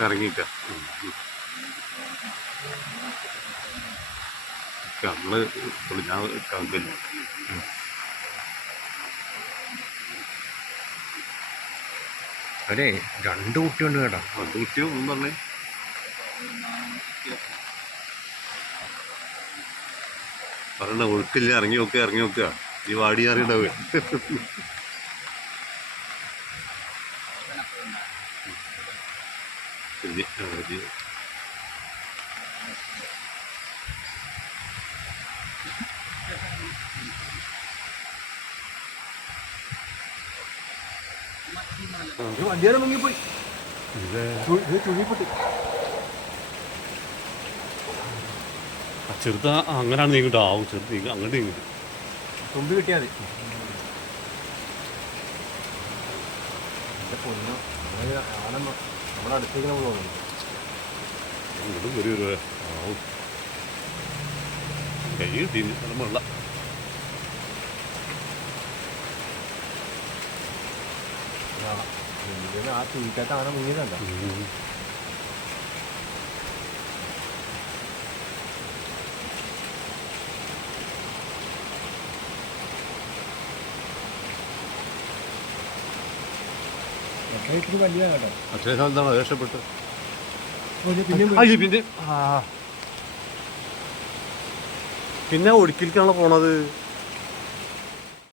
ഇറങ്ങിക്ക നമ്മൾ ഞാൻ കണ്ടില്ല അതെ രണ്ട് കുട്ടിയുണ്ട് കേട്ടോ. രണ്ട് കുട്ടിയോ ഒന്നും പറഞ്ഞേ. പറയണ ഒഴുക്കില്ല ഇറങ്ങി നോക്കുക ഇറങ്ങി നോക്കുക ഈ വാടി അറിയണ്ടാവേ ശരി. വണ്ടിയാലെ മുങ്ങിപ്പോയി. ചുഴിപ്പൊട്ടി. ചെറുത് അങ്ങനെയാണ് നീങ്ങിട്ട് ആവും ചെറുത് നീങ്ങ അങ്ങോട്ട് നീങ്ങിട്ട് തുമ്പി കിട്ടിയാൽ മതി. പൊന്നു ആണെന്ന് നമ്മുടെ അടുത്തേക്ക് നമ്മൾ പോകുന്നു ഇങ്ങോട്ടും ഒരു ഒരു ആവും. കൈ കിട്ടി നമ്മളുള്ള ആ ആന മുങ്ങിയതല്ല ഇത്തിരി വലിയ കേട്ടോ അക്ഷയ സ്ഥലത്താണ് രക്ഷപ്പെട്ട് പിന്നെ പിന്നെ ഒടുക്കിലേക്കാണല്ലോ പോണത്.